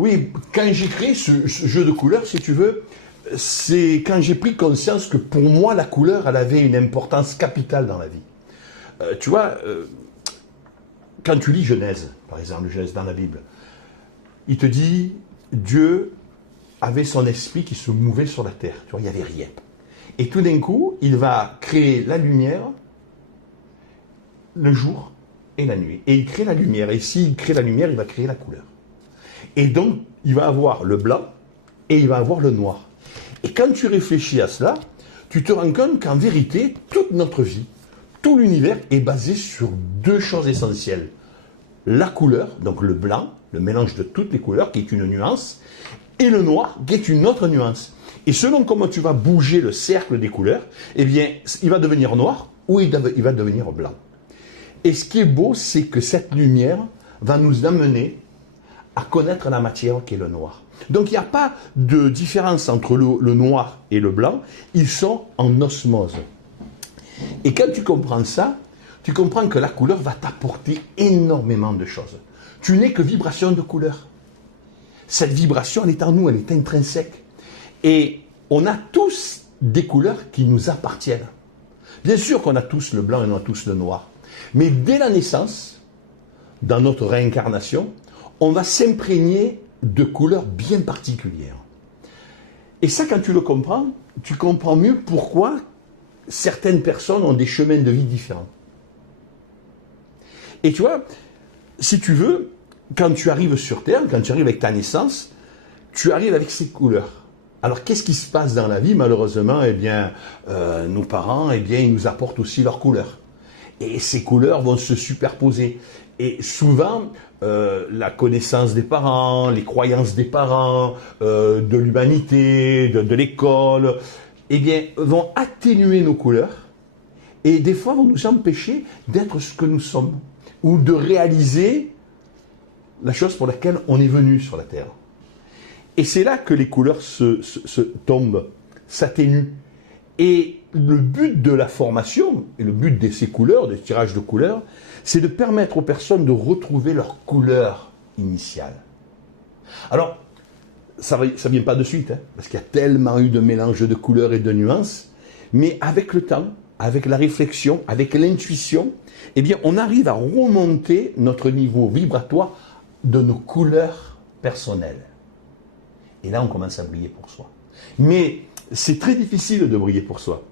Oui, quand j'ai créé ce jeu de couleurs, si tu veux, c'est quand j'ai pris conscience que pour moi, la couleur, elle avait une importance capitale dans la vie. Tu vois, quand tu lis Genèse, par exemple, Genèse dans la Bible, il te dit, Dieu avait son esprit qui se mouvait sur la terre. Tu vois, il n'y avait rien. Et tout d'un coup, il va créer la lumière, le jour et la nuit. Et il crée la lumière. Et s'il crée la lumière, il va créer la couleur. Et donc, il va avoir le blanc et il va avoir le noir. Et quand tu réfléchis à cela, tu te rends compte qu'en vérité, toute notre vie, tout l'univers est basé sur deux choses essentielles. La couleur, donc le blanc, le mélange de toutes les couleurs, qui est une nuance, et le noir, qui est une autre nuance. Et selon comment tu vas bouger le cercle des couleurs, eh bien, il va devenir noir ou il va devenir blanc. Et ce qui est beau, c'est que cette lumière va nous amener à connaître la matière qui est le noir. Donc il n'y a pas de différence entre le noir et le blanc, ils sont en osmose. Et quand tu comprends ça, tu comprends que la couleur va t'apporter énormément de choses. Tu n'es que vibration de couleur. Cette vibration, elle est en nous, elle est intrinsèque. Et on a tous des couleurs qui nous appartiennent. Bien sûr qu'on a tous le blanc et on a tous le noir. Mais dès la naissance, dans notre réincarnation, on va s'imprégner de couleurs bien particulières. Et ça, quand tu le comprends, tu comprends mieux pourquoi certaines personnes ont des chemins de vie différents. Et tu vois, si tu veux, quand tu arrives sur Terre, quand tu arrives avec ta naissance, tu arrives avec ces couleurs. Alors, qu'est-ce qui se passe dans la vie? Malheureusement, eh bien, nos parents, eh bien, ils nous apportent aussi leurs couleurs. Et ces couleurs vont se superposer. Et souvent, la connaissance des parents, les croyances des parents, de l'humanité, de l'école, eh bien, vont atténuer nos couleurs et des fois vont nous empêcher d'être ce que nous sommes ou de réaliser la chose pour laquelle on est venu sur la Terre. Et c'est là que les couleurs se tombent, s'atténuent. Et le but de la formation, et le but de ces couleurs, des tirages de couleurs, c'est de permettre aux personnes de retrouver leur couleur initiale. Alors, ça ne vient pas de suite, hein, parce qu'il y a tellement eu de mélange de couleurs et de nuances, mais avec le temps, avec la réflexion, avec l'intuition, eh bien, on arrive à remonter notre niveau vibratoire de nos couleurs personnelles. Et là, on commence à briller pour soi. Mais c'est très difficile de briller pour soi.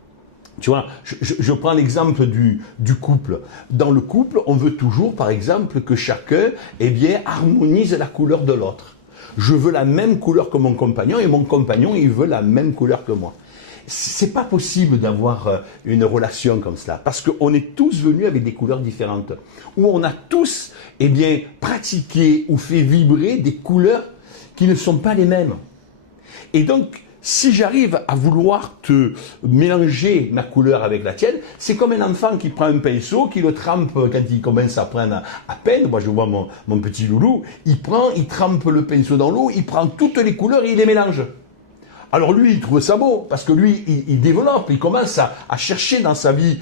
Tu vois, je prends l'exemple du couple. Dans le couple, on veut toujours, par exemple, que chacun, eh bien, harmonise la couleur de l'autre. Je veux la même couleur que mon compagnon et mon compagnon, il veut la même couleur que moi. C'est pas possible d'avoir une relation comme cela, parce qu'on est tous venus avec des couleurs différentes, où on a tous, eh bien, pratiqué ou fait vibrer des couleurs qui ne sont pas les mêmes. Et donc, si j'arrive à vouloir te mélanger ma couleur avec la tienne, c'est comme un enfant qui prend un pinceau, qui le trempe quand il commence à prendre à peine. Moi, je vois mon petit loulou, il trempe le pinceau dans l'eau, il prend toutes les couleurs et il les mélange. Alors lui, il trouve ça beau, parce que lui, il développe, il commence à chercher dans sa vie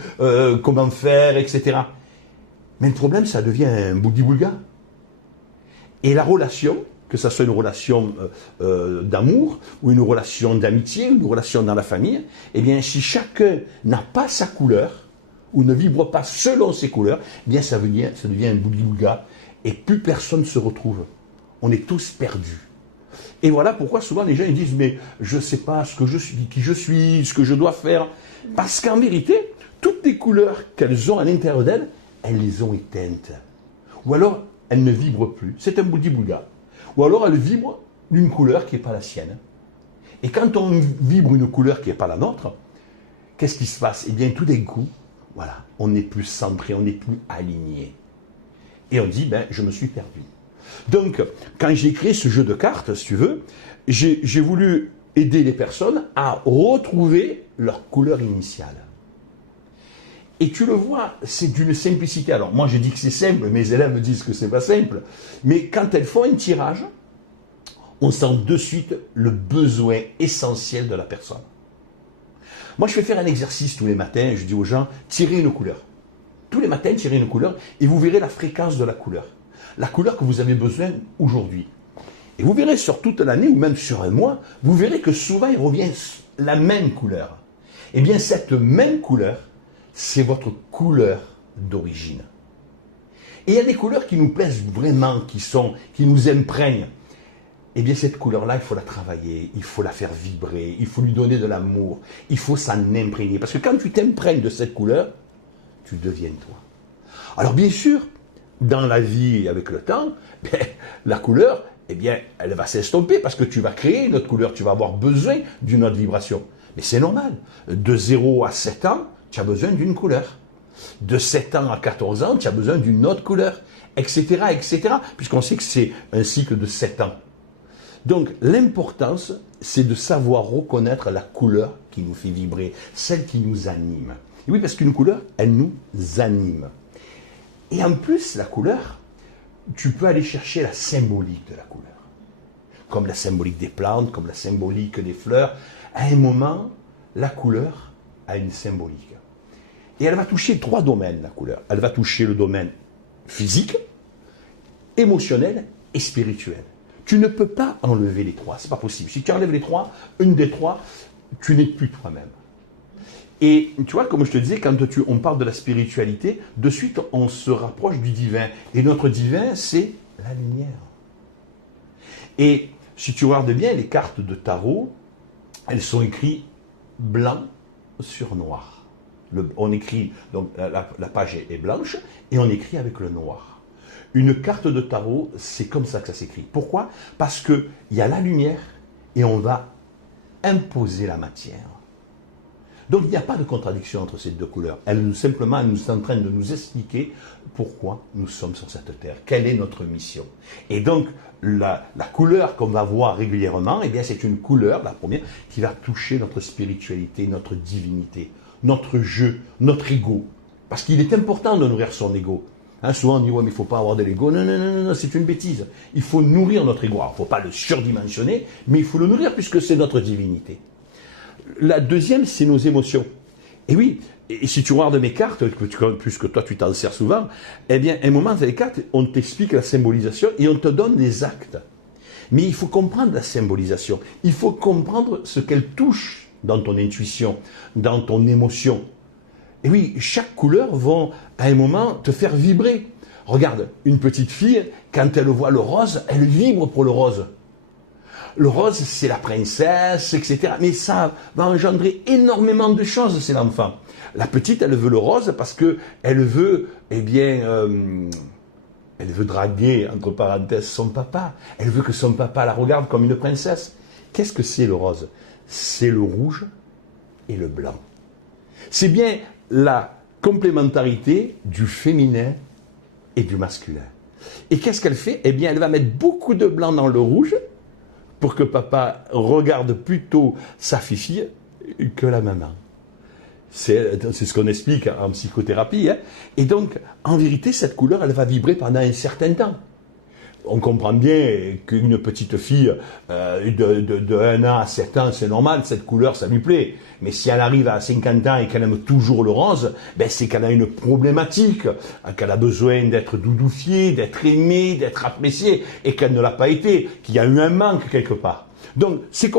comment faire, etc. Mais le problème, ça devient un boudi-boulga. Et la relation, que ce soit une relation d'amour, ou une relation d'amitié, ou une relation dans la famille, eh bien, si chacun n'a pas sa couleur, ou ne vibre pas selon ses couleurs, eh bien, ça devient un boudi-boulga, et plus personne ne se retrouve. On est tous perdus. Et voilà pourquoi souvent les gens ils disent « mais je ne sais pas ce que je suis, qui je suis, ce que je dois faire ». Parce qu'en vérité, toutes les couleurs qu'elles ont à l'intérieur d'elles, elles les ont éteintes. Ou alors, elles ne vibrent plus. C'est un boudi-boulga. Ou alors, elles vibrent d'une couleur qui n'est pas la sienne. Et quand on vibre une couleur qui n'est pas la nôtre, qu'est-ce qui se passe? Eh bien, tout d'un coup, voilà, on n'est plus centré, on n'est plus aligné. Et on dit « ben, je me suis perdu ». Donc, quand j'ai créé ce jeu de cartes, si tu veux, j'ai voulu aider les personnes à retrouver leur couleur initiale. Et tu le vois, c'est d'une simplicité. Alors, moi, je dis que c'est simple, mes élèves me disent que c'est pas simple. Mais quand elles font un tirage, on sent de suite le besoin essentiel de la personne. Moi, je fais faire un exercice tous les matins. Je dis aux gens, tirez une couleur. Tous les matins, tirez une couleur et vous verrez la fréquence de la couleur. La couleur que vous avez besoin aujourd'hui. Et vous verrez sur toute l'année, ou même sur un mois, vous verrez que souvent il revient la même couleur. Eh bien, cette même couleur, c'est votre couleur d'origine. Et il y a des couleurs qui nous plaisent vraiment, qui nous imprègnent. Eh bien, cette couleur-là, il faut la travailler, il faut la faire vibrer, il faut lui donner de l'amour, il faut s'en imprégner. Parce que quand tu t'imprègnes de cette couleur, tu deviens toi. Alors, bien sûr, dans la vie, avec le temps, la couleur, eh bien, elle va s'estomper parce que tu vas créer une autre couleur, tu vas avoir besoin d'une autre vibration. Mais c'est normal. De 0 à 7 ans, tu as besoin d'une couleur. De 7 ans à 14 ans, tu as besoin d'une autre couleur, etc., etc., puisqu'on sait que c'est un cycle de 7 ans. Donc, l'importance, c'est de savoir reconnaître la couleur qui nous fait vibrer, celle qui nous anime. Et oui, parce qu'une couleur, elle nous anime. Et en plus, la couleur, tu peux aller chercher la symbolique de la couleur. Comme la symbolique des plantes, comme la symbolique des fleurs. À un moment, la couleur a une symbolique. Et elle va toucher 3 domaines, la couleur. Elle va toucher le domaine physique, émotionnel et spirituel. Tu ne peux pas enlever les 3, c'est pas possible. Si tu enlèves les 3, une des 3, tu n'es plus toi-même. Et tu vois, comme je te disais, quand on parle de la spiritualité, de suite on se rapproche du divin. Et notre divin, c'est la lumière. Et si tu regardes bien, les cartes de tarot, elles sont écrites blanc sur noir. On écrit, donc la page est blanche, et on écrit avec le noir. Une carte de tarot, c'est comme ça que ça s'écrit. Pourquoi? Parce qu'il y a la lumière, et on va imposer la matière. Donc il n'y a pas de contradiction entre ces deux couleurs. Simplement, elle nous est en train de nous expliquer pourquoi nous sommes sur cette terre, quelle est notre mission. Et donc, la couleur qu'on va voir régulièrement, eh bien, c'est une couleur, la première, qui va toucher notre spiritualité, notre divinité, notre jeu, notre ego. Parce qu'il est important de nourrir son ego. Hein, souvent on dit, ouais, mais il ne faut pas avoir de l'ego. Non, non, non, non, non, c'est une bêtise. Il faut nourrir notre ego. Alors, il ne faut pas le surdimensionner, mais il faut le nourrir puisque c'est notre divinité. La deuxième, c'est nos émotions. Et oui, et si tu regardes mes cartes, puisque toi tu t'en sers souvent, eh bien, à un moment, dans les cartes, on t'explique la symbolisation et on te donne des actes. Mais il faut comprendre la symbolisation. Il faut comprendre ce qu'elle touche dans ton intuition, dans ton émotion. Et oui, chaque couleur va, à un moment, te faire vibrer. Regarde, une petite fille, quand elle voit le rose, elle vibre pour le rose. Le rose, c'est la princesse, etc. Mais ça va engendrer énormément de choses chez l'enfant. La petite, elle veut le rose parce que elle veut, eh bien, elle veut draguer, entre parenthèses, son papa. Elle veut que son papa la regarde comme une princesse. Qu'est-ce que c'est le rose? C'est le rouge et le blanc. C'est bien la complémentarité du féminin et du masculin. Et qu'est-ce qu'elle fait? Eh bien, elle va mettre beaucoup de blanc dans le rouge pour que papa regarde plutôt sa fille que la maman. C'est ce qu'on explique en psychothérapie. Hein. Et donc, en vérité, cette couleur, elle va vibrer pendant un certain temps. On comprend bien qu'une petite fille de 1 an à 7 ans, c'est normal, cette couleur, ça lui plaît. Mais si elle arrive à 50 ans et qu'elle aime toujours le rose, ben c'est qu'elle a une problématique, qu'elle a besoin d'être doudoufiée, d'être aimée, d'être appréciée, et qu'elle ne l'a pas été, qu'il y a eu un manque quelque part. Donc, c'est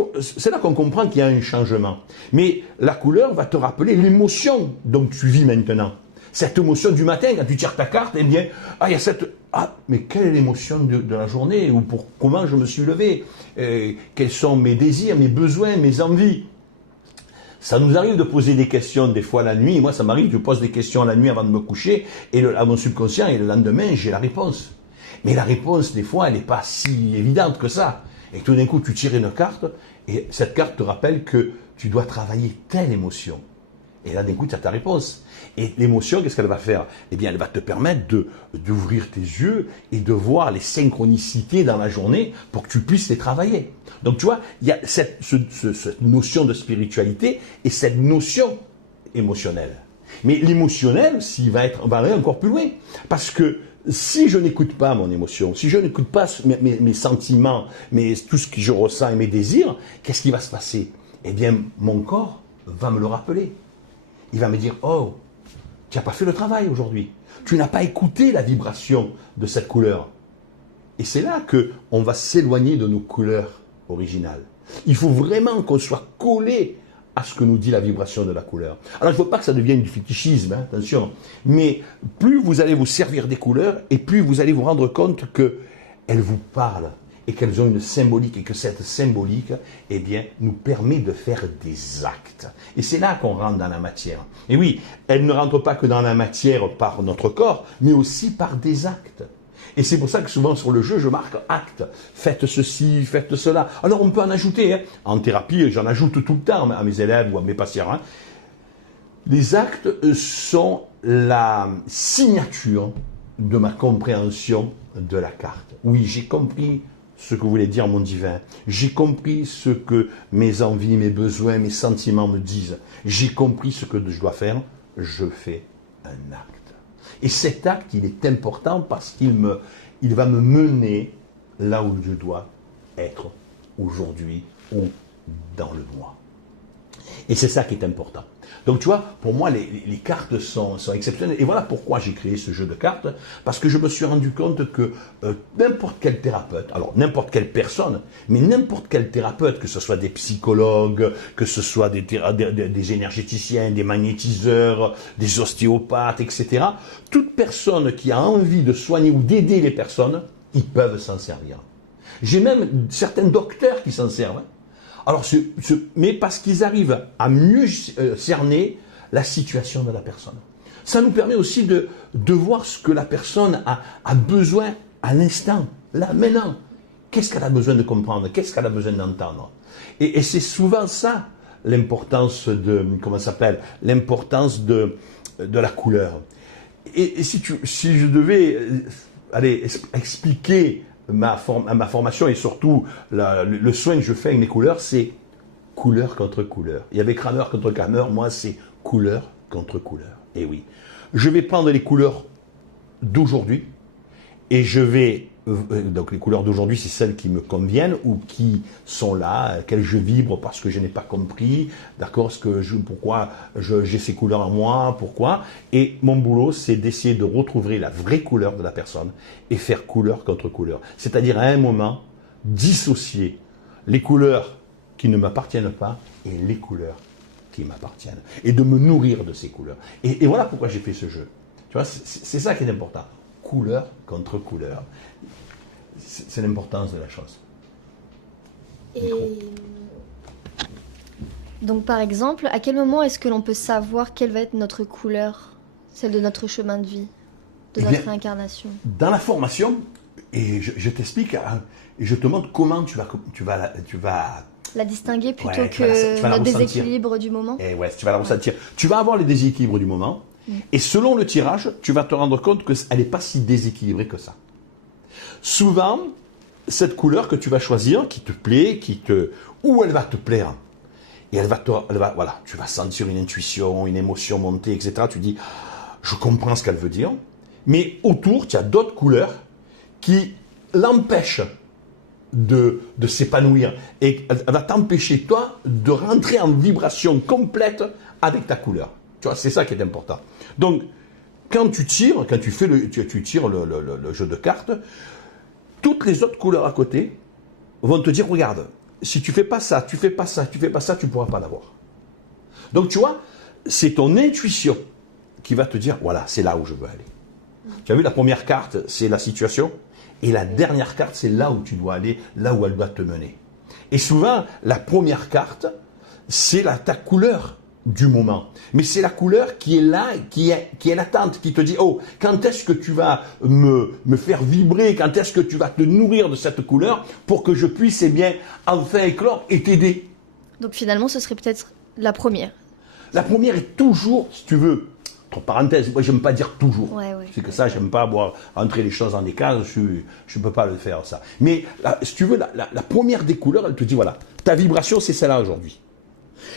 là qu'on comprend qu'il y a un changement. Mais la couleur va te rappeler l'émotion dont tu vis maintenant. Cette émotion du matin, quand tu tires ta carte, eh bien, il y a cette... Ah, mais quelle est l'émotion de la journée? Ou comment je me suis levé? Quels sont mes désirs, mes besoins, mes envies? Ça nous arrive de poser des questions des fois la nuit. Moi, ça m'arrive, je pose des questions la nuit avant de me coucher, et à mon subconscient, et le lendemain, j'ai la réponse. Mais la réponse, des fois, elle n'est pas si évidente que ça. Et tout d'un coup, tu tires une carte, et cette carte te rappelle que tu dois travailler telle émotion. Et là, d'un coup, tu as ta réponse. Et l'émotion, qu'est-ce qu'elle va faire? Eh bien, elle va te permettre d'ouvrir tes yeux et de voir les synchronicités dans la journée pour que tu puisses les travailler. Donc, tu vois, il y a cette notion de spiritualité et cette notion émotionnelle. Mais l'émotionnel, on va aller encore plus loin. Parce que si je n'écoute pas mon émotion, si je n'écoute pas mes sentiments, tout ce que je ressens et mes désirs, qu'est-ce qui va se passer? Eh bien, mon corps va me le rappeler. Il va me dire, oh, tu n'as pas fait le travail aujourd'hui. Tu n'as pas écouté la vibration de cette couleur. Et c'est là qu'on va s'éloigner de nos couleurs originales. Il faut vraiment qu'on soit collé à ce que nous dit la vibration de la couleur. Alors, il ne faut pas que ça devienne du fétichisme, hein, attention. Mais plus vous allez vous servir des couleurs, et plus vous allez vous rendre compte qu'elles vous parlent, et qu'elles ont une symbolique, et que cette symbolique, eh bien, nous permet de faire des actes. Et c'est là qu'on rentre dans la matière. Et oui, elle ne rentre pas que dans la matière par notre corps, mais aussi par des actes. Et c'est pour ça que souvent sur le jeu, je marque acte. Faites ceci, faites cela. Alors on peut en ajouter. Hein. En thérapie, j'en ajoute tout le temps à mes élèves ou à mes patients. Hein. Les actes sont la signature de ma compréhension de la carte. Oui, j'ai compris ce que voulait dire mon divin. J'ai compris ce que mes envies, mes besoins, mes sentiments me disent. J'ai compris ce que je dois faire. Je fais un acte. Et cet acte, il est important parce qu'il va me mener là où je dois être aujourd'hui ou dans le mois. Et c'est ça qui est important. Donc tu vois, pour moi, les cartes sont exceptionnelles. Et voilà pourquoi j'ai créé ce jeu de cartes. Parce que je me suis rendu compte que n'importe quel thérapeute, alors n'importe quelle personne, mais n'importe quel thérapeute, que ce soit des psychologues, que ce soit des énergéticiens, des magnétiseurs, des ostéopathes, etc. Toute personne qui a envie de soigner ou d'aider les personnes, ils peuvent s'en servir. J'ai même certains docteurs qui s'en servent. Alors, mais parce qu'ils arrivent à mieux cerner la situation de la personne. Ça nous permet aussi de voir ce que la personne a besoin à l'instant, là, maintenant. Qu'est-ce qu'elle a besoin de comprendre? Qu'est-ce qu'elle a besoin d'entendre? Et c'est souvent ça, l'importance l'importance de la couleur. Et si je devais expliquer ma formation et surtout le soin que je fais avec mes couleurs, c'est couleur contre couleur. Il y avait Kramer contre Kramer, moi c'est couleur contre couleur. Et oui, je vais prendre les couleurs d'aujourd'hui et je vais donc les couleurs d'aujourd'hui, c'est celles qui me conviennent ou qui sont là, qu'elles je vibre parce que je n'ai pas compris, d'accord, pourquoi j'ai ces couleurs en moi, pourquoi. Et mon boulot, c'est d'essayer de retrouver la vraie couleur de la personne et faire couleur contre couleur. C'est-à-dire à un moment, dissocier les couleurs qui ne m'appartiennent pas et les couleurs qui m'appartiennent. Et de me nourrir de ces couleurs. Et voilà pourquoi j'ai fait ce jeu. Tu vois, c'est ça qui est important. Couleur contre couleur. C'est l'importance de la chose. Et donc par exemple, à quel moment est-ce que l'on peut savoir quelle va être notre couleur, celle de notre chemin de vie, de notre réincarnation? Dans la formation, et je t'explique, hein, et je te montre comment tu vas la distinguer plutôt que notre déséquilibre du moment. Et ouais, tu vas la ressentir. Tu vas avoir les déséquilibres du moment, et selon le tirage, tu vas te rendre compte qu'elle n'est pas si déséquilibrée que ça. Souvent, cette couleur que tu vas choisir, qui te plaît, ou elle va te plaire, et voilà, tu vas sentir une intuition, une émotion monter, etc. Tu dis, je comprends ce qu'elle veut dire, mais autour, tu as d'autres couleurs qui l'empêchent de s'épanouir, et elle va t'empêcher, toi, de rentrer en vibration complète avec ta couleur. Tu vois, c'est ça qui est important. Donc, quand tu tires, tu tires le jeu de cartes, toutes les autres couleurs à côté vont te dire, regarde, si tu fais pas ça, tu fais pas ça, tu fais pas ça, tu pourras pas l'avoir. Donc tu vois, c'est ton intuition qui va te dire, voilà, c'est là où je veux aller. Tu as vu, la première carte, c'est la situation, et la dernière carte, c'est là où tu dois aller, là où elle doit te mener. Et souvent, la première carte, c'est ta couleur du moment. Mais c'est la couleur qui est là, qui est latente, qui te dit, oh, quand est-ce que tu vas me faire vibrer, quand est-ce que tu vas te nourrir de cette couleur pour que je puisse, enfin éclore et t'aider. Donc finalement, ce serait peut-être la première. La première est toujours, si tu veux, entre parenthèses, moi j'aime pas dire toujours. Ouais. C'est que ça, j'aime pas rentrer les choses dans des cases, je peux pas le faire ça. Mais si tu veux, la première des couleurs, elle te dit, voilà, ta vibration c'est celle-là aujourd'hui.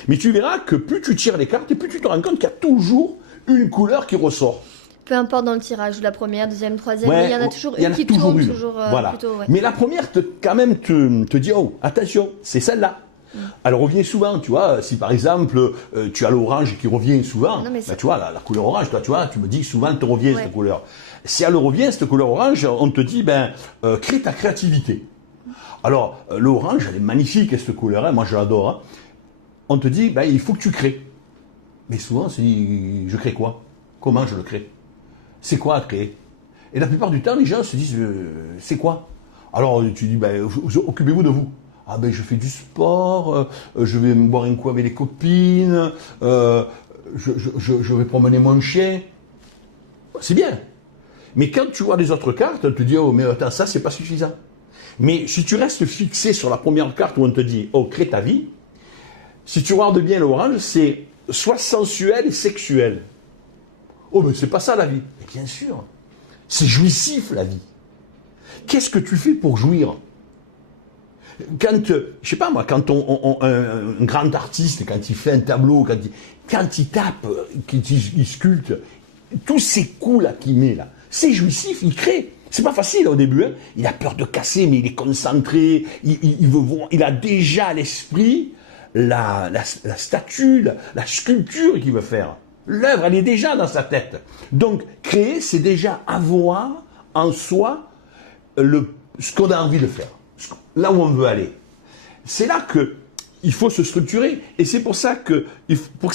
Mais tu verras que plus tu tires les cartes et plus tu te rends compte qu'il y a toujours une couleur qui ressort. Peu importe dans le tirage, la première, deuxième, troisième, il y en a toujours une qui tourne toujours voilà. plutôt. Ouais. Mais la première, quand même, te dit, oh, attention, c'est celle-là. Elle revient souvent, tu vois, si par exemple, tu as l'orange qui revient souvent, tu vois, la couleur orange, toi, tu vois, tu me dis souvent, elle te revient cette couleur. Si elle revient, cette couleur orange, on te dit, crée ta créativité. Alors, l'orange, elle est magnifique, cette couleur, hein, moi je l'adore. Hein. On te dit, il faut que tu crées. Mais souvent, on se dit, je crée quoi? Comment je le crée? C'est quoi à créer? Et la plupart du temps, les gens se disent, c'est quoi? Alors, tu dis, occupez-vous de vous. Ah je fais du sport, je vais me boire un coup avec les copines, je vais promener mon chien. C'est bien. Mais quand tu vois les autres cartes, on te dit, oh mais attends, ça c'est pas suffisant. Mais si tu restes fixé sur la première carte où on te dit, oh crée ta vie, si tu regardes bien l'orange, c'est soit sensuel et sexuel. Oh mais c'est pas ça la vie. Mais bien sûr, c'est jouissif la vie. Qu'est-ce que tu fais pour jouir? Quand, je sais pas moi, quand un grand artiste, quand il fait un tableau, quand il tape, il sculpte, tous ces coups là qu'il met là, c'est jouissif, il crée. C'est pas facile au début, hein. Il a peur de casser, mais il est concentré, il veut voir, il a déjà à l'esprit la statue, la sculpture qu'il veut faire. L'œuvre, elle est déjà dans sa tête. Donc, créer, c'est déjà avoir en soi ce qu'on a envie de faire, là où on veut aller. C'est là qu'il faut se structurer. Et c'est pour ça il faut que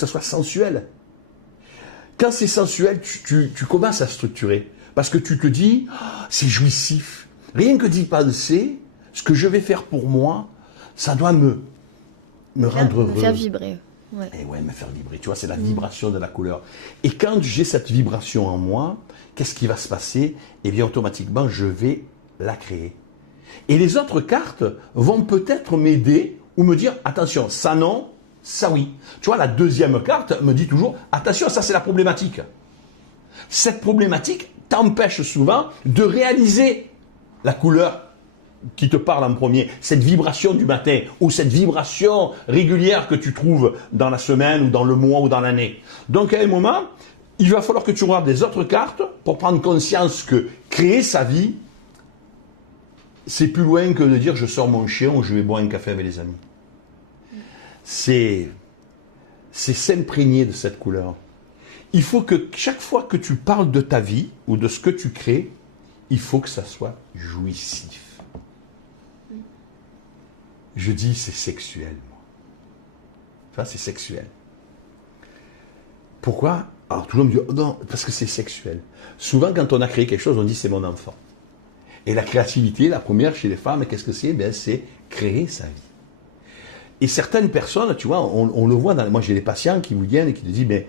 ça soit sensuel. Quand c'est sensuel, tu commences à structurer. Parce que tu te dis, c'est jouissif. Rien que d'y penser, ce que je vais faire pour moi, ça doit me rendre heureux. Me faire vibrer. Ouais. Et ouais, me faire vibrer. Tu vois, c'est la vibration de la couleur. Et quand j'ai cette vibration en moi, qu'est-ce qui va se passer? Eh bien, automatiquement, je vais la créer. Et les autres cartes vont peut-être m'aider ou me dire, attention, ça non, ça oui. Tu vois, la deuxième carte me dit toujours, attention, ça c'est la problématique. Cette problématique t'empêche souvent de réaliser la couleur qui te parle en premier, cette vibration du matin ou cette vibration régulière que tu trouves dans la semaine ou dans le mois ou dans l'année. Donc à un moment, il va falloir que tu regardes les autres cartes pour prendre conscience que créer sa vie, c'est plus loin que de dire je sors mon chien ou je vais boire un café avec les amis. C'est s'imprégner de cette couleur. Il faut que chaque fois que tu parles de ta vie ou de ce que tu crées, il faut que ça soit jouissif. Je dis c'est sexuel, moi. Ça, c'est sexuel. Pourquoi? Alors tout le monde me dit oh non, parce que c'est sexuel. Souvent, quand on a créé quelque chose, on dit c'est mon enfant. Et la créativité, la première chez les femmes, qu'est-ce que c'est? C'est créer sa vie. Et certaines personnes, tu vois, on le voit, moi j'ai des patients qui vous viennent et qui te disent,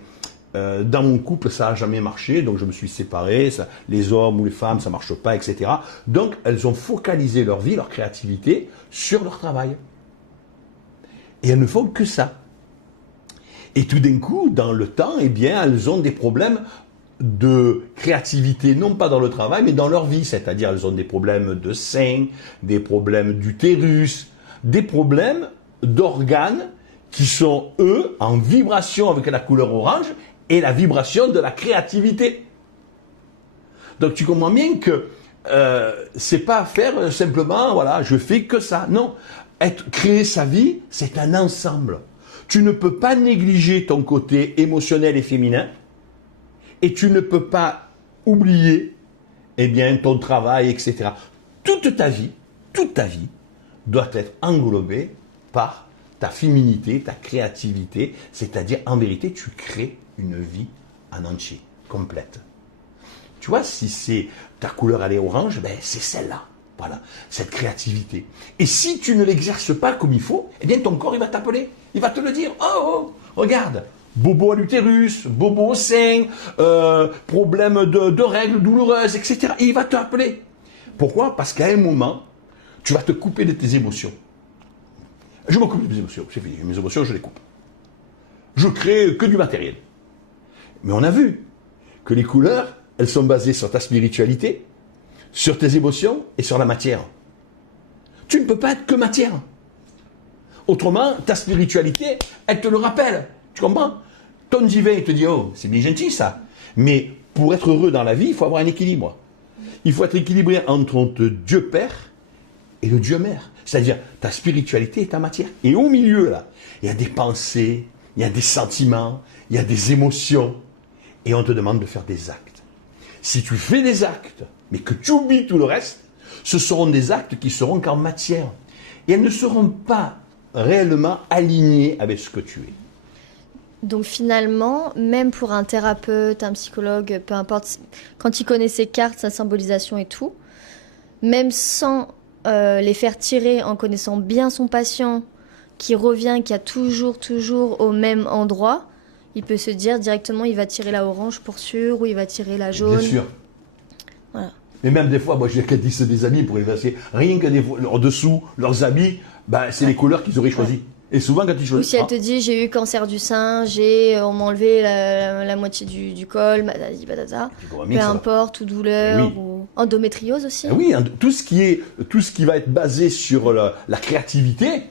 dans mon couple, ça n'a jamais marché, donc je me suis séparé, les hommes ou les femmes, ça ne marche pas, etc. Donc, elles ont focalisé leur vie, leur créativité sur leur travail. Et elles ne font que ça. Et tout d'un coup, dans le temps, elles ont des problèmes de créativité, non pas dans le travail, mais dans leur vie. C'est-à-dire, elles ont des problèmes de sein, des problèmes d'utérus, des problèmes d'organes qui sont, eux, en vibration avec la couleur orange et la vibration de la créativité. Donc tu comprends bien que c'est pas faire simplement, voilà, je fais que ça. Non, créer sa vie, c'est un ensemble. Tu ne peux pas négliger ton côté émotionnel et féminin et tu ne peux pas oublier, ton travail, etc. Toute ta vie doit être englobée par ta féminité, ta créativité, c'est-à-dire en vérité, tu crées une vie en entier, complète. Tu vois, si ta couleur elle est orange, c'est celle-là, voilà, cette créativité. Et si tu ne l'exerces pas comme il faut, ton corps il va t'appeler, il va te le dire, oh, regarde, bobo à l'utérus, bobo au sein, problème de règles douloureuses, etc. Et il va t'appeler. Pourquoi? Parce qu'à un moment, tu vas te couper de tes émotions. Je me coupe de mes émotions, c'est fini. Mes émotions, je les coupe. Je crée que du matériel. Mais on a vu que les couleurs, elles sont basées sur ta spiritualité, sur tes émotions et sur la matière. Tu ne peux pas être que matière. Autrement, ta spiritualité, elle te le rappelle. Tu comprends? Ton divin, il te dit, oh, c'est bien gentil ça. Mais pour être heureux dans la vie, il faut avoir un équilibre. Il faut être équilibré entre Dieu Père et le Dieu Mère. C'est-à-dire ta spiritualité et ta matière. Et au milieu, là, il y a des pensées, il y a des sentiments, il y a des émotions. Et on te demande de faire des actes. Si tu fais des actes, mais que tu oublies tout le reste, ce seront des actes qui seront qu'en matière. Et elles ne seront pas réellement alignées avec ce que tu es. Donc finalement, même pour un thérapeute, un psychologue, peu importe, quand il connaît ses cartes, sa symbolisation et tout, même sans les faire tirer, en connaissant bien son patient, qui revient, qui a toujours au même endroit, il peut se dire directement, il va tirer la orange pour sûr, ou il va tirer la jaune. Bien sûr. Voilà. Et même des fois, moi j'ai des amis pour les passer, rien que en dessous, leurs habits, c'est les couleurs qu'ils auraient choisies. Et souvent quand ils Ou choisissent... si elle te dit, j'ai eu cancer du sein, on m'a enlevé la moitié du col, patata, peu importe, ou douleur, ou endométriose aussi. Oui, tout ce qui va être basé sur la créativité,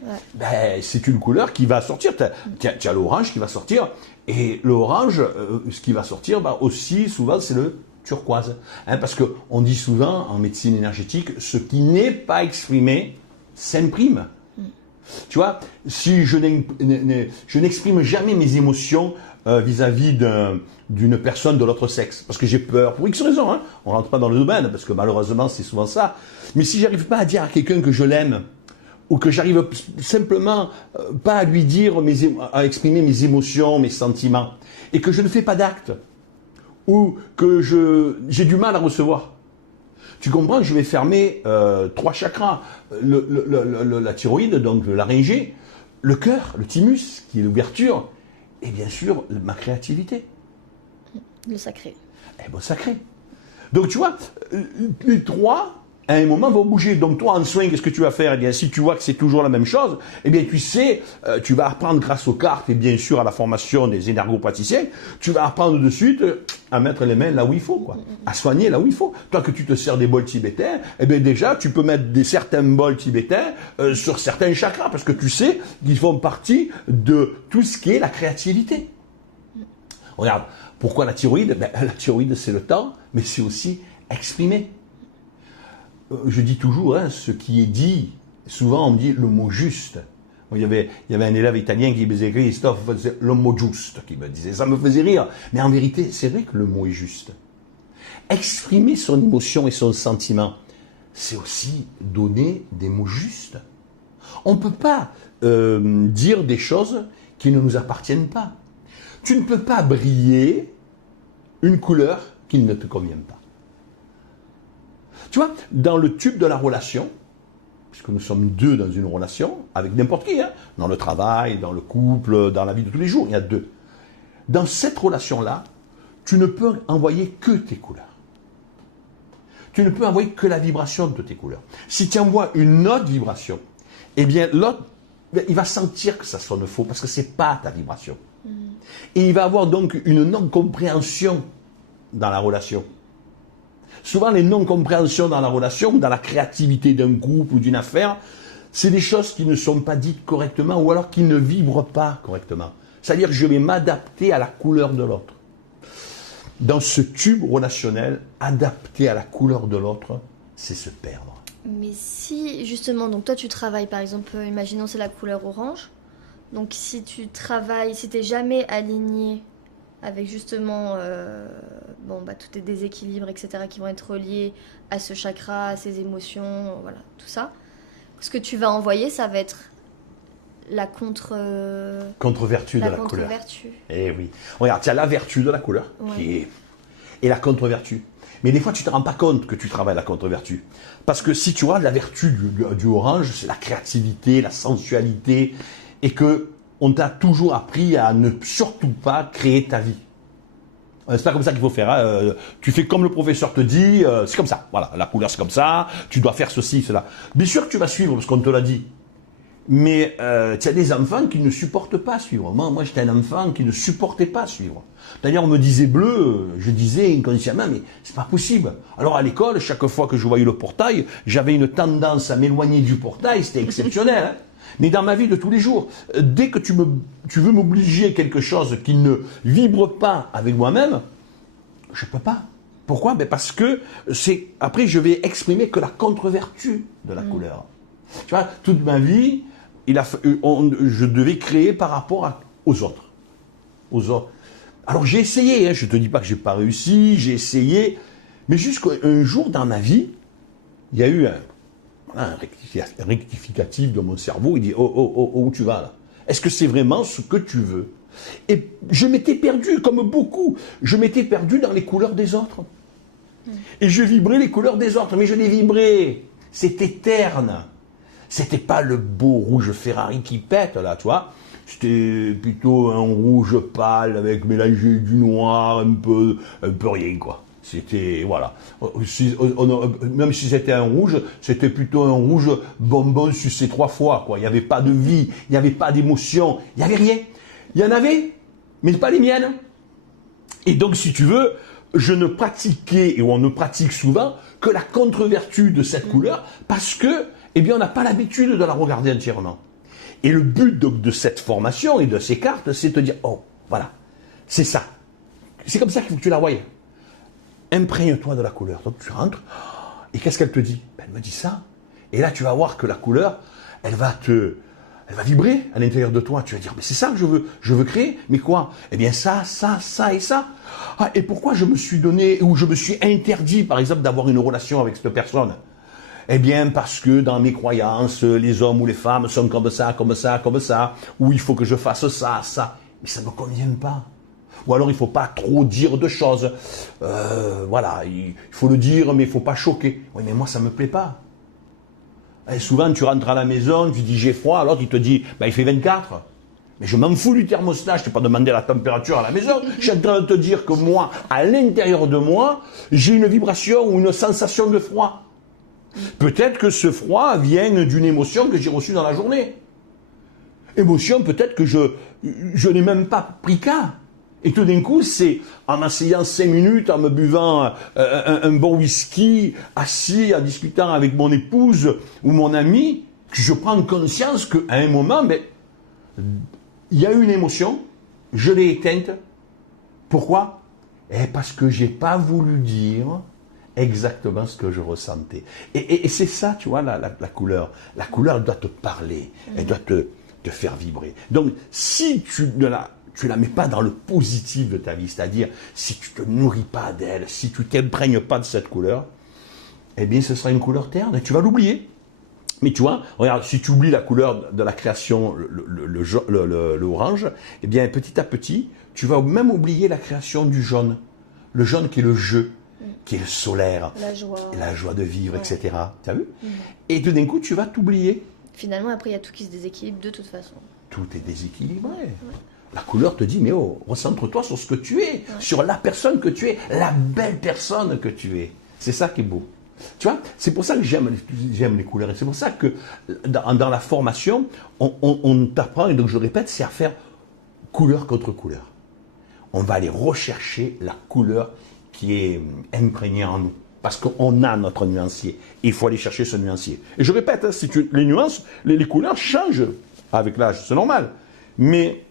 c'est une couleur qui va sortir. Tu as l'orange qui va sortir, et l'orange, ce qui va sortir, aussi souvent, c'est le turquoise. Parce qu'on dit souvent en médecine énergétique, ce qui n'est pas exprimé s'imprime. Tu vois, si je n'exprime jamais mes émotions vis-à-vis d'une personne de l'autre sexe, parce que j'ai peur, pour X raisons, on ne rentre pas dans le domaine, parce que malheureusement c'est souvent ça, mais si j'arrive pas à dire à quelqu'un que je l'aime, ou que j'arrive simplement pas à lui dire, à exprimer mes émotions, mes sentiments, et que je ne fais pas d'acte, ou que j'ai du mal à recevoir, tu comprends, je vais fermer 3 chakras, la thyroïde, donc le laryngée, le cœur, le thymus, qui est l'ouverture, et bien sûr, ma créativité. Le sacré. Sacré. Donc tu vois, les 3, à un moment, vont bouger. Donc toi, en soin, qu'est-ce que tu vas faire? Eh bien, si tu vois que c'est toujours la même chose, eh bien, tu sais, tu vas apprendre grâce aux cartes et bien sûr à la formation des énergopraticiens, tu vas apprendre de suite à mettre les mains là où il faut, quoi. À soigner là où il faut. Toi, que tu te sers des bols tibétains, eh bien, déjà, tu peux mettre certains bols tibétains sur certains chakras parce que tu sais qu'ils font partie de tout ce qui est la créativité. Regarde, pourquoi la thyroïde? La thyroïde, c'est le temps, mais c'est aussi exprimer. Je dis toujours, ce qui est dit, souvent on me dit le mot juste. Il y avait un élève italien qui me disait, Christophe, c'est le mot juste, qui me disait, ça me faisait rire. Mais en vérité, c'est vrai que le mot est juste. Exprimer son émotion et son sentiment, c'est aussi donner des mots justes. On ne peut pas dire des choses qui ne nous appartiennent pas. Tu ne peux pas briller une couleur qui ne te convient pas. Tu vois, dans le tube de la relation, puisque nous sommes 2 dans une relation, avec n'importe qui, dans le travail, dans le couple, dans la vie de tous les jours, il y a 2. Dans cette relation-là, tu ne peux envoyer que tes couleurs. Tu ne peux envoyer que la vibration de tes couleurs. Si tu envoies une autre vibration, eh bien l'autre, il va sentir que ça sonne faux, parce que ce n'est pas ta vibration. Et il va avoir donc une non-compréhension dans la relation. Souvent, les non-compréhensions dans la relation, dans la créativité d'un groupe ou d'une affaire, c'est des choses qui ne sont pas dites correctement ou alors qui ne vibrent pas correctement. C'est-à-dire que je vais m'adapter à la couleur de l'autre. Dans ce tube relationnel, adapter à la couleur de l'autre, c'est se perdre. Mais si, justement, donc toi tu travailles, par exemple, imaginons c'est la couleur orange, donc si tu travailles, si tu n'es jamais aligné avec justement tous tes déséquilibres, etc., qui vont être reliés à ce chakra, à ces émotions, voilà, tout ça. Ce que tu vas envoyer, ça va être la contre-vertu de la couleur. Contre-vertu. Eh oui. Regarde, tu as la vertu de la couleur, et la contre-vertu. Mais des fois, tu ne te rends pas compte que tu travailles la contre-vertu. Parce que si tu vois la vertu du orange, c'est la créativité, la sensualité, et que on t'a toujours appris à ne surtout pas créer ta vie. C'est pas comme ça qu'il faut faire. Tu fais comme le professeur te dit, c'est comme ça. Voilà, la couleur c'est comme ça, tu dois faire ceci, cela. Bien sûr que tu vas suivre parce qu'on te l'a dit. Mais tu as des enfants qui ne supportent pas suivre. Moi j'étais un enfant qui ne supportait pas suivre. D'ailleurs, on me disait bleu, je disais inconsciemment, mais c'est pas possible. Alors à l'école, chaque fois que je voyais le portail, j'avais une tendance à m'éloigner du portail, c'était exceptionnel. Mais dans ma vie de tous les jours, dès que tu veux m'obliger à quelque chose qui ne vibre pas avec moi-même, je ne peux pas. Pourquoi? Parce que après je vais exprimer que la contre-vertu de la couleur. Tu vois, toute ma vie, je devais créer par rapport aux autres. Alors j'ai essayé, je ne te dis pas que je n'ai pas réussi, j'ai essayé, Mais jusqu'à un jour dans ma vie, il y a eu un rectificatif de mon cerveau. Il dit, oh, où tu vas là? Est-ce que c'est vraiment ce que tu veux? Et je m'étais perdu, comme beaucoup, je m'étais perdu dans les couleurs des autres. Et je vibrais les couleurs des autres, mais je les vibrais. C'était terne. C'était pas le beau rouge Ferrari qui pète, là, tu vois. C'était plutôt un rouge pâle avec mélangé du noir, un peu rien, quoi. C'était, voilà. Même si c'était un rouge, c'était plutôt un rouge bonbon sucé 3 fois, quoi. Il n'y avait pas de vie, il n'y avait pas d'émotion, il n'y avait rien. Il y en avait, mais pas les miennes. Et donc, si tu veux, je ne pratiquais, et on ne pratique souvent, que la contre-vertu de cette couleur, parce que, eh bien, on n'a pas l'habitude de la regarder entièrement. Et le but donc de cette formation et de ces cartes, c'est de te dire, oh, voilà, c'est ça. C'est comme ça qu'il faut que tu la voies. Imprègne-toi de la couleur. Donc tu rentres, et qu'est-ce qu'elle te dit? Ben, elle me dit ça. Et là, tu vas voir que la couleur, elle va vibrer à l'intérieur de toi. Tu vas dire, mais c'est ça que je veux créer. Mais quoi? Eh bien ça et ça. Ah, et pourquoi je me suis donné, ou je me suis interdit, par exemple, d'avoir une relation avec cette personne? Eh bien, parce que dans mes croyances, les hommes ou les femmes sont comme ça, ou il faut que je fasse ça, ça. Mais ça ne me convient pas. Ou alors il ne faut pas trop dire de choses. Voilà, il faut le dire, mais il ne faut pas choquer. Oui, mais moi, ça ne me plaît pas. Et souvent, tu rentres à la maison, tu dis j'ai froid, alors il te dit bah, il fait 24. Mais je m'en fous du thermostat, je ne t'ai pas demandé la température à la maison. Je suis en train de te dire que moi, à l'intérieur de moi, j'ai une vibration ou une sensation de froid. Peut-être que ce froid vient d'une émotion que j'ai reçue dans la journée. Émotion peut-être que je n'ai même pas pris cas. Et tout d'un coup, c'est en m'asseyant 5 minutes, en me buvant un bon whisky, assis, en discutant avec mon épouse ou mon ami, que je prends conscience qu'à un moment, ben, il y a eu une émotion, je l'ai éteinte. Pourquoi? Parce que je n'ai pas voulu dire exactement ce que je ressentais. Et c'est ça, tu vois, la couleur. La couleur, elle doit te parler, elle doit te faire vibrer. Donc, si tu la mets pas dans le positif de ta vie, c'est-à-dire si tu te nourris pas d'elle, si tu t'imprègnes pas de cette couleur, eh bien ce sera une couleur terne et tu vas l'oublier. Mais tu vois, regarde, si tu oublies la couleur de la création, le orange, eh bien petit à petit, tu vas même oublier la création du jaune. Le jaune qui est le jeu, qui est le solaire, la joie de vivre, ouais. Etc. Tu as vu? Et tout d'un coup, tu vas t'oublier. Finalement, après, il y a tout qui se déséquilibre de toute façon. Tout est déséquilibré. Ouais. La couleur te dit, mais oh, recentre-toi sur ce que tu es, sur la personne que tu es, la belle personne que tu es. C'est ça qui est beau. Tu vois, c'est pour ça que j'aime les couleurs. Et c'est pour ça que dans la formation, on t'apprend, et donc je répète, c'est à faire couleur contre couleur. On va aller rechercher la couleur qui est imprégnée en nous. Parce qu'on a notre nuancier. Et il faut aller chercher ce nuancier. Et je répète, hein, les nuances, les couleurs changent avec l'âge, c'est normal. Mais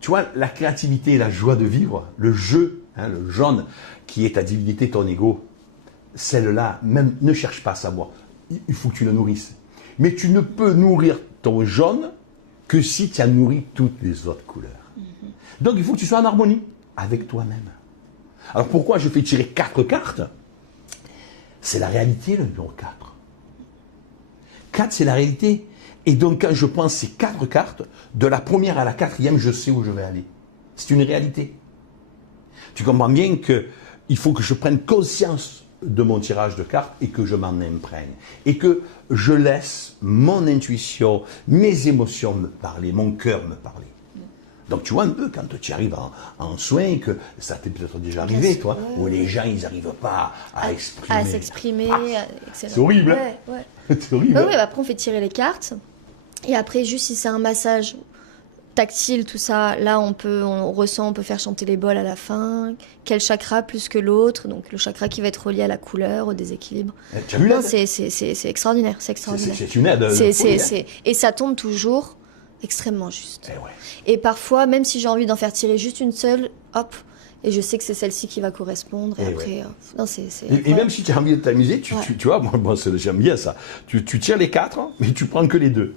tu vois, la créativité et la joie de vivre, le jeu, hein, le jaune, qui est ta divinité, ton ego, celle-là, même ne cherche pas à savoir. Il faut que tu le nourrisses. Mais tu ne peux nourrir ton jaune que si tu as nourri toutes les autres couleurs. Donc il faut que tu sois en harmonie avec toi-même. Alors pourquoi je fais tirer 4 cartes? C'est la réalité, le numéro 4. 4, c'est la réalité. Et donc, quand je prends ces 4 cartes, de la première à la 4e, je sais où je vais aller. C'est une réalité. Tu comprends bien qu'il faut que je prenne conscience de mon tirage de cartes et que je m'en imprègne. Et que je laisse mon intuition, mes émotions me parler, mon cœur me parler. Donc, tu vois un peu, quand tu arrives en soins, que ça t'est peut-être déjà arrivé, toi, où les gens, ils n'arrivent pas à exprimer. À s'exprimer, c'est horrible, hein? Ouais. C'est horrible. Bah oui, après, on fait tirer les cartes. Et après, juste si c'est un massage tactile, tout ça, là, on ressent, on peut faire chanter les bols à la fin. Quel chakra plus que l'autre? Donc, le chakra qui va être relié à la couleur, au déséquilibre. Tu as vu l'aide? C'est extraordinaire, c'est extraordinaire. C'est une aide. Et ça tombe toujours extrêmement juste. Ouais. Et parfois, même si j'ai envie d'en faire tirer juste une seule, hop, et je sais que c'est celle-ci qui va correspondre. Et après, non, et même si tu as envie de t'amuser, tu vois, moi j'aime bien ça. Tu tires les 4, mais tu prends que les 2.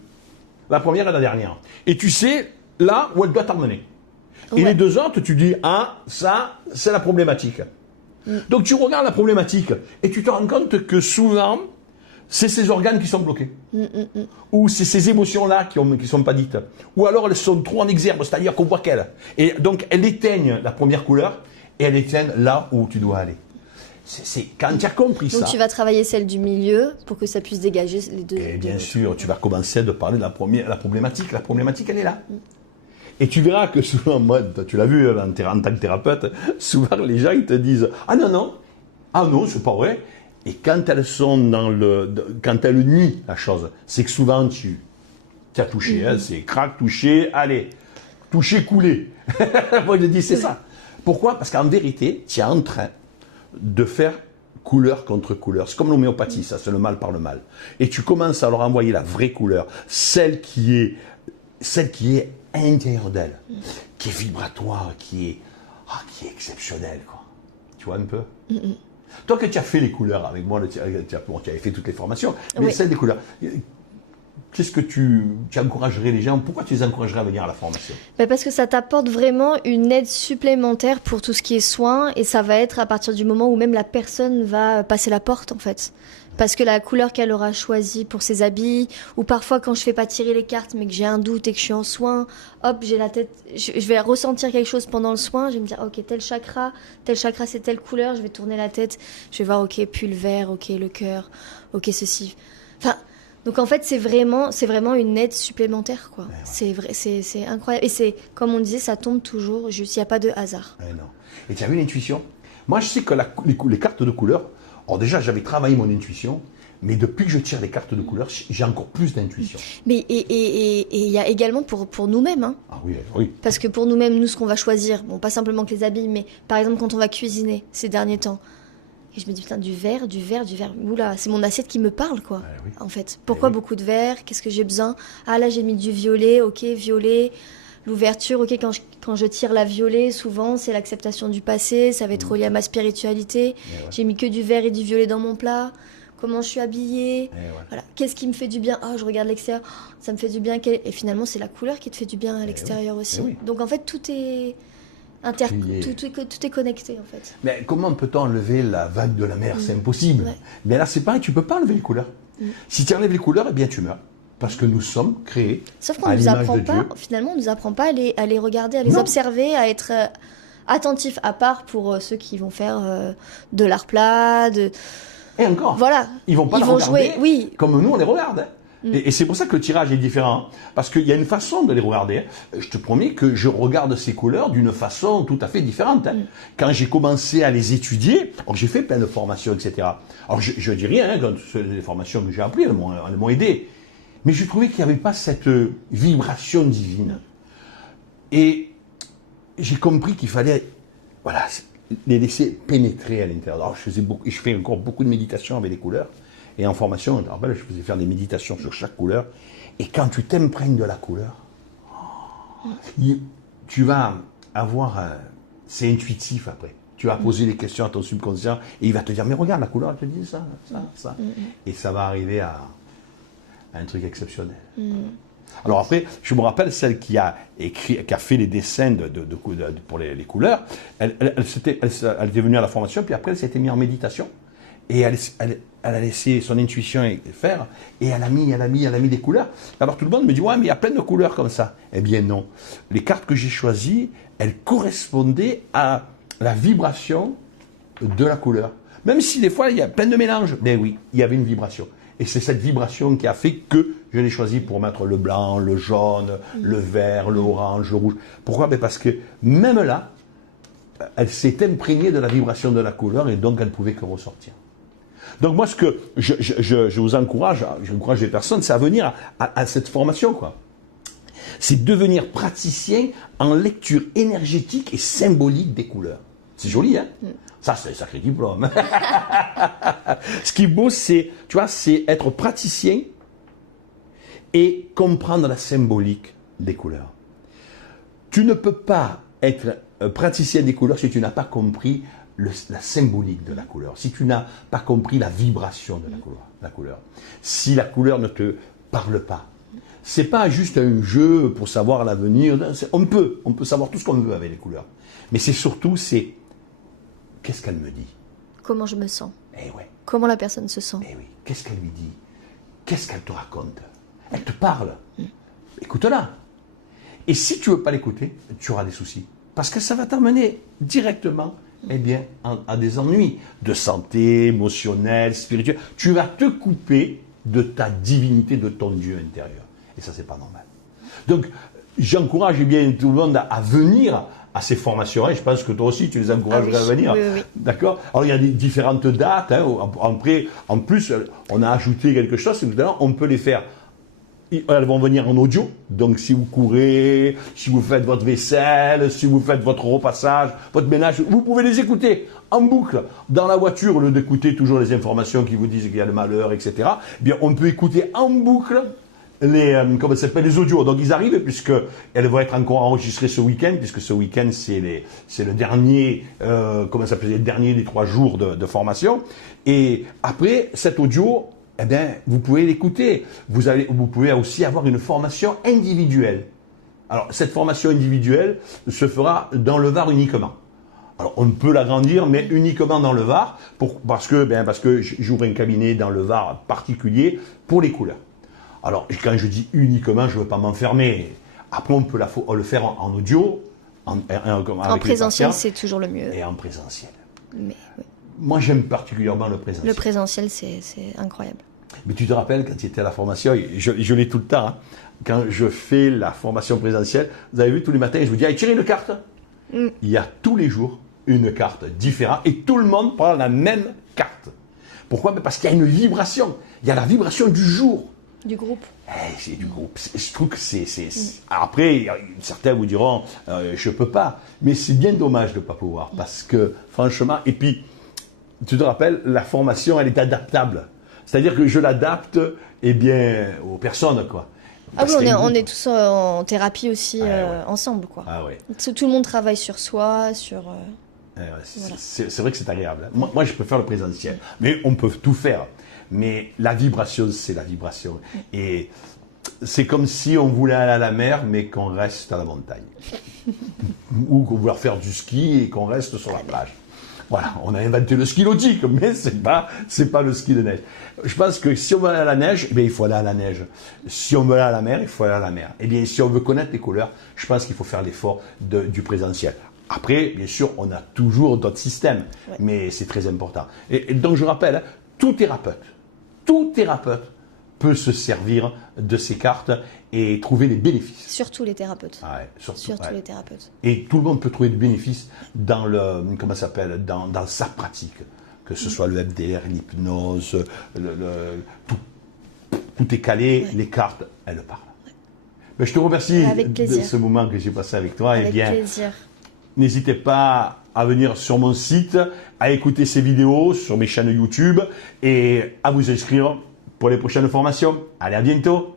La première et la dernière. Et tu sais là où elle doit t'emmener. Et les 2 autres, tu dis, ah, ça, c'est la problématique. Donc tu regardes la problématique et tu te rends compte que souvent, c'est ces organes qui sont bloqués. Ou c'est ces émotions-là qui ne sont pas dites. Ou alors elles sont trop en exergue, c'est-à-dire qu'on voit qu'elles. Et donc elles éteignent la première couleur et elles éteignent là où tu dois aller. C'est quand tu as compris ça. Donc tu vas travailler celle du milieu pour que ça puisse dégager les deux. Et bien sûr, tu vas commencer à parler de la problématique. La problématique, elle est là. Et tu verras que souvent, moi, tu l'as vu en tant que thérapeute, souvent les gens ils te disent « Ah non, c'est pas vrai ». Et quand elles sont quand elles nient la chose, c'est que souvent tu as touché, hein, c'est crac, touché, allez, touché, coulé. Moi je dis c'est ça. Pourquoi? Parce qu'en vérité, tu es en train de faire couleur contre couleur. C'est comme l'homéopathie, ça, c'est le mal par le mal. Et tu commences à leur envoyer la vraie couleur, celle qui est à l'intérieur d'elle, qui est vibratoire, qui est exceptionnelle, quoi. Tu vois un peu? Toi, que tu as fait les couleurs avec moi, tu avais fait toutes les formations, mais celle des couleurs, qu'est-ce que tu encouragerais les gens? Pourquoi tu les encouragerais à venir à la formation? Parce que ça t'apporte vraiment une aide supplémentaire pour tout ce qui est soins, et ça va être à partir du moment où même la personne va passer la porte, en fait. Parce que la couleur qu'elle aura choisie pour ses habits, ou parfois quand je fais pas tirer les cartes mais que j'ai un doute et que je suis en soin, hop, j'ai la tête, je vais ressentir quelque chose pendant le soin, je vais me dire ok, tel chakra c'est telle couleur, je vais tourner la tête, je vais voir ok, pull vert, ok, le cœur, ok, ceci. Enfin, donc en fait c'est vraiment une aide supplémentaire, quoi. Ouais. C'est vrai, c'est incroyable. Et c'est, comme on disait, ça tombe toujours, juste, il n'y a pas de hasard. Ouais, non. Et tu as vu l'intuition? Moi je sais que les cartes de couleurs, alors déjà, j'avais travaillé mon intuition, mais depuis que je tire les cartes de couleur, j'ai encore plus d'intuition. Mais et il y a également pour nous-mêmes. Hein. Ah oui, oui. Parce que pour nous-mêmes, nous, ce qu'on va choisir, bon, pas simplement que les habits, mais par exemple quand on va cuisiner ces derniers temps, et je me dis putain, du vert, oula, c'est mon assiette qui me parle, quoi, oui. En fait. Pourquoi beaucoup de vert? Qu'est-ce que j'ai besoin? Ah là, j'ai mis du violet, ok, violet. L'ouverture, ok, quand je tire la violet, souvent, c'est l'acceptation du passé, ça va être relié à ma spiritualité. Ouais. J'ai mis que du vert et du violet dans mon plat. Comment je suis habillée, voilà. Qu'est-ce qui me fait du bien? Oh, je regarde l'extérieur, ça me fait du bien. Et finalement, c'est la couleur qui te fait du bien à l'extérieur aussi. Oui. Donc, en fait, tout est tout est connecté, en fait. Mais comment peut-on enlever la vague de la mer? C'est impossible. Ouais. Mais là, c'est pareil, tu ne peux pas enlever les couleurs. Si tu enlèves les couleurs, eh bien, tu meurs. Parce que nous sommes créés. Sauf qu'on nous apprend pas, finalement, on nous apprend pas à les regarder, à les observer, à être attentifs, à part pour ceux qui vont faire de l'art plat, Et encore, voilà. Ils vont regarder jouer, oui. Comme nous, on les regarde. Hein. Et c'est pour ça que le tirage est différent. Parce qu'il y a une façon de les regarder. Hein. Je te promets que je regarde ces couleurs d'une façon tout à fait différente. Hein. Quand j'ai commencé à les étudier, alors j'ai fait plein de formations, etc. Alors je dis rien, hein, quand les formations que j'ai apprises, elles m'ont aidé. Mais je trouvais qu'il n'y avait pas cette vibration divine. Et j'ai compris qu'il fallait les laisser pénétrer à l'intérieur. Alors je fais encore beaucoup de méditation avec les couleurs. Et en formation, je faisais faire des méditations sur chaque couleur. Et quand tu t'imprègnes de la couleur, tu vas avoir... c'est intuitif après. Tu vas poser des questions à ton subconscient et il va te dire, mais regarde, la couleur, elle te dit ça. Et ça va arriver à un truc exceptionnel. Alors après, je me rappelle celle qui a fait les dessins pour les couleurs. Elle était venue à la formation, puis après elle s'était mise en méditation. Et elle a laissé son intuition faire, et elle a mis des couleurs. Alors tout le monde me dit, ouais, mais il y a plein de couleurs comme ça. Eh bien non. Les cartes que j'ai choisies, elles correspondaient à la vibration de la couleur. Même si des fois il y a plein de mélanges. Mais oui, il y avait une vibration. Et c'est cette vibration qui a fait que je l'ai choisi pour mettre le blanc, le jaune, le vert, l'orange, le rouge. Pourquoi? Parce que même là, elle s'est imprégnée de la vibration de la couleur et donc elle ne pouvait que ressortir. Donc moi, ce que je vous encourage, j'encourage les personnes, c'est à venir à cette formation, quoi. C'est devenir praticien en lecture énergétique et symbolique des couleurs. C'est joli, hein? Ça, c'est un sacré diplôme. Ce qui est beau, c'est être praticien et comprendre la symbolique des couleurs. Tu ne peux pas être praticien des couleurs si tu n'as pas compris la symbolique de la couleur, si tu n'as pas compris la vibration de la couleur, si la couleur ne te parle pas. C'est pas juste un jeu pour savoir l'avenir. On peut savoir tout ce qu'on veut avec les couleurs. Mais c'est surtout, qu'est-ce qu'elle me dit? Comment je me sens? Eh ouais, Comment la personne se sent? eh oui. Qu'est-ce qu'elle lui dit? Qu'est-ce qu'elle te raconte? Elle te parle. Écoute-la. Et si tu ne veux pas l'écouter, tu auras des soucis. Parce que ça va t'amener directement eh bien, à des ennuis de santé, émotionnelle, spirituelle. Tu vas te couper de ta divinité, de ton Dieu intérieur. Et ça, c'est pas normal. Donc, j'encourage bien tout le monde à venir à ces formations. Et je pense que toi aussi, tu les encouragerais à venir. Oui, oui, oui. D'accord? Alors, il y a des différentes dates. Hein. Après, en plus, on a ajouté quelque chose. C'est que maintenant, on peut les faire. Elles vont venir en audio. Donc, si vous courez, si vous faites votre vaisselle, si vous faites votre repassage, votre ménage, vous pouvez les écouter en boucle. Dans la voiture, au lieu d'écouter toujours les informations qui vous disent qu'il y a le malheur, etc., eh bien, on peut écouter en boucle comment ça s'appelle, les audios. Donc, ils arrivent puisque elles vont être encore enregistrées ce week-end, puisque ce week-end, c'est le dernier, comment ça s'appelle, le dernier des 3 jours de formation. Et après, cet audio, eh bien, vous pouvez l'écouter. Vous pouvez aussi avoir une formation individuelle. Alors, cette formation individuelle se fera dans le Var uniquement. Alors, on peut l'agrandir, mais uniquement dans le Var, parce que j'ouvre un cabinet dans le Var particulier pour les couleurs. Alors, quand je dis uniquement, je ne veux pas m'enfermer. Après, on peut le faire en audio, en présentiel, c'est toujours le mieux. Et en présentiel. Mais, oui. Moi, j'aime particulièrement le présentiel. Le présentiel, c'est incroyable. Mais tu te rappelles, quand tu étais à la formation, je l'ai tout le temps, hein, quand je fais la formation présentielle, vous avez vu, tous les matins, je vous dis, allez, tirez une carte. Il y a tous les jours une carte différente et tout le monde prend la même carte. Pourquoi? Parce qu'il y a une vibration. Il y a la vibration du jour. Du groupe. C'est du groupe. Je trouve que c'est. Après, certains vous diront, je peux pas. Mais c'est bien dommage de ne pas pouvoir. Parce que, franchement, et puis, tu te rappelles, la formation, elle est adaptable. C'est-à-dire que je l'adapte, eh bien, aux personnes, quoi. Ah oui, on est tous en thérapie aussi ensemble, quoi. Ah ouais. Tout le monde travaille sur soi, sur. Voilà. C'est vrai que c'est agréable. Moi, je préfère le présentiel. Mais on peut tout faire. Mais la vibration, c'est la vibration. Et c'est comme si on voulait aller à la mer, mais qu'on reste à la montagne. Ou qu'on voulait faire du ski et qu'on reste sur la plage. Voilà, on a inventé le ski nautique, mais c'est pas le ski de neige. Je pense que si on veut aller à la neige, eh bien, il faut aller à la neige. Si on veut aller à la mer, il faut aller à la mer. Eh bien, si on veut connaître les couleurs, je pense qu'il faut faire l'effort du présentiel. Après, bien sûr, on a toujours d'autres systèmes, mais c'est très important. Et donc, je rappelle, tout thérapeute peut se servir de ces cartes et trouver des bénéfices. Surtout les thérapeutes. Ah ouais, surtout les thérapeutes. Et tout le monde peut trouver des bénéfices dans dans sa pratique, que ce soit le FDR, l'hypnose, tout est calé, les cartes, elles parlent. Mais je te remercie de ce moment que j'ai passé avec toi. Avec plaisir. N'hésitez pas à venir sur mon site, à écouter ces vidéos sur mes chaînes YouTube et à vous inscrire pour les prochaines formations. Allez, à bientôt!